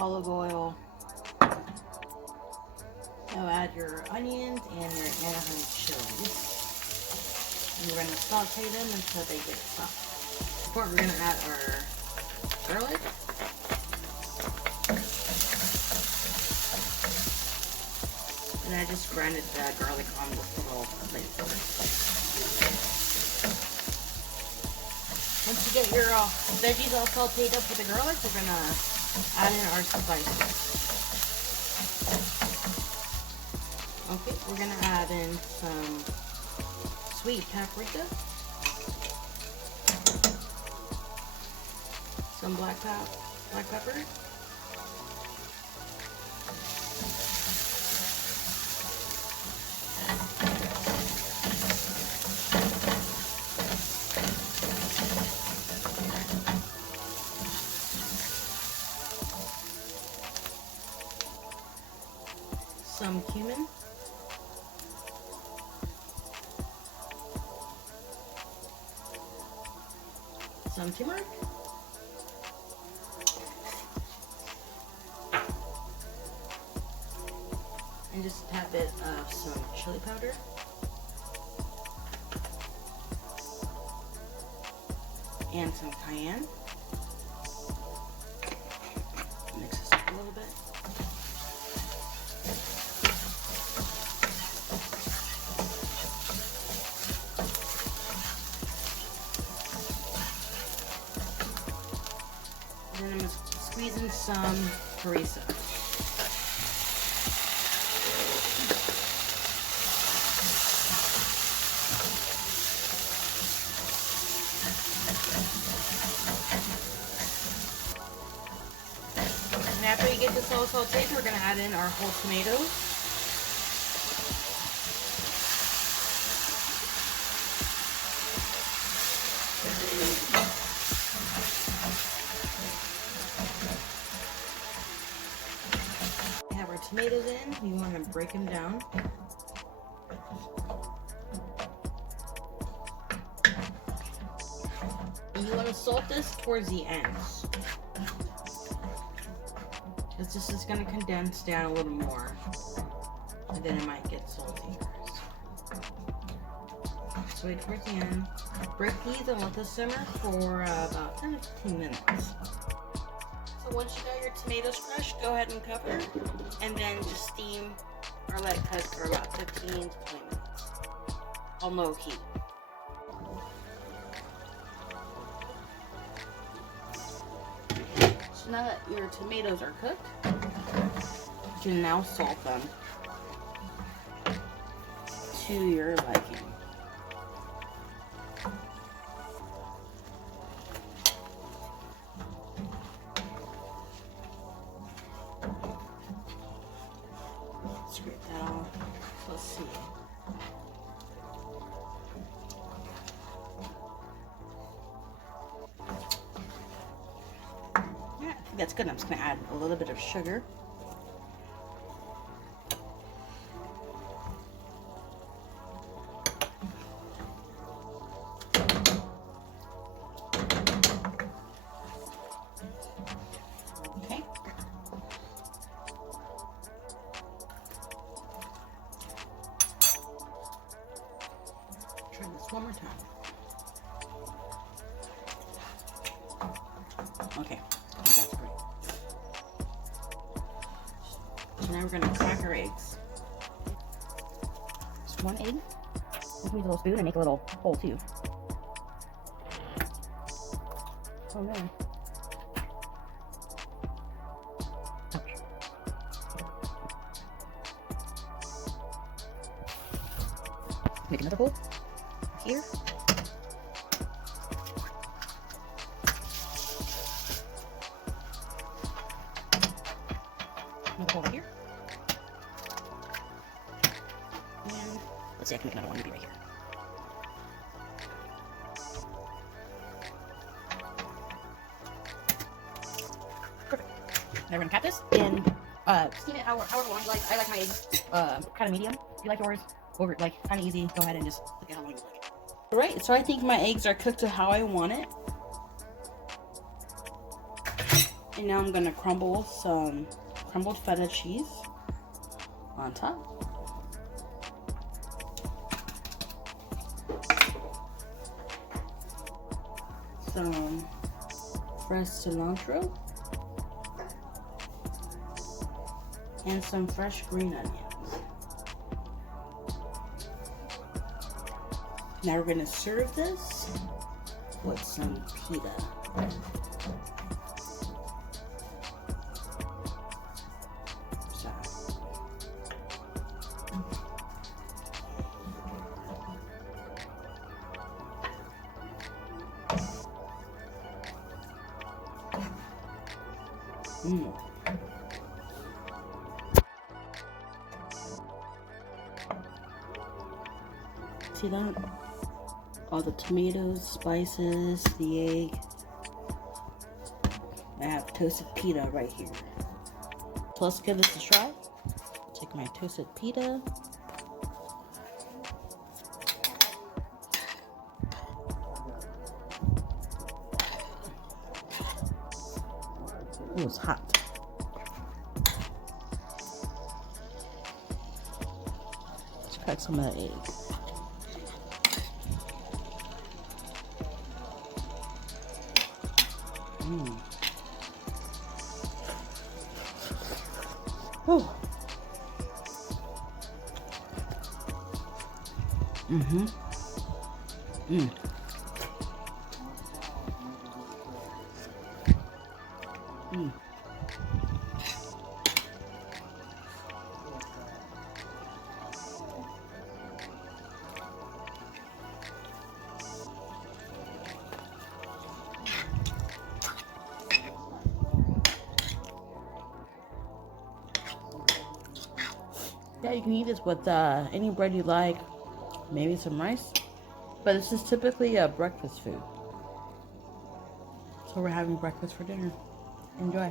olive oil. Now add your onions and your Anaheim chilies. And we're going to saute them until they get soft. Before we're going to add our garlic. And I just grinded the garlic on this little plate first. Once you get your veggies all sauteed up with the garlic, we're going to add in our spices. Okay, we're going to add in some sweet paprika, some black pepper, some cumin, some turmeric, and just a tad bit of some chili powder. And some cayenne. Mix this up a little bit. And then I'm going to squeeze in some harissa. And after you get this all sauteed, we're going to add in our whole tomatoes. We have our tomatoes in. We want to break them down. And you want to salt this towards the ends. Because this is going to condense down a little more. And then it might get salty. So wait towards the end. Break these and let this simmer for about 10 to 15 minutes. So once you got your tomatoes fresh, go ahead and cover. And then just steam or let it cook for about 15 to 20 minutes. On low heat. So now that your tomatoes are cooked, you can now salt them to your liking. Scrape that off. Let's see. Yeah, I think that's good. I'm just going to add a little bit of sugar. Okay. Try this one more time. Okay, I think that's great. So now we're going to crack our eggs. Just one egg. You can use a little spoon and make a little hole too. Oh no. Make another hole here. Another hole here. And let's see, I can make another one maybe right here. Perfect. Now we're gonna cap this and steam it however long you like. I like my eggs kind of medium. If you like yours over like kind of easy, go ahead and just look at how long you like it. Alright, so I think my eggs are cooked to how I want it. And now I'm gonna crumble some crumbled feta cheese on top. Some fresh cilantro. And some fresh green onions. Now we're gonna serve this with some pita. See that? All the tomatoes, spices, the egg. I have toasted pita right here. So let's give this a try. Take my toasted pita. Oh, it's hot. Let's crack some of that egg. Oh. Mm-hmm. Mm. Mm. Yeah, you can eat this with any bread you like, maybe some rice. But this is typically a breakfast food. So we're having breakfast for dinner. Enjoy.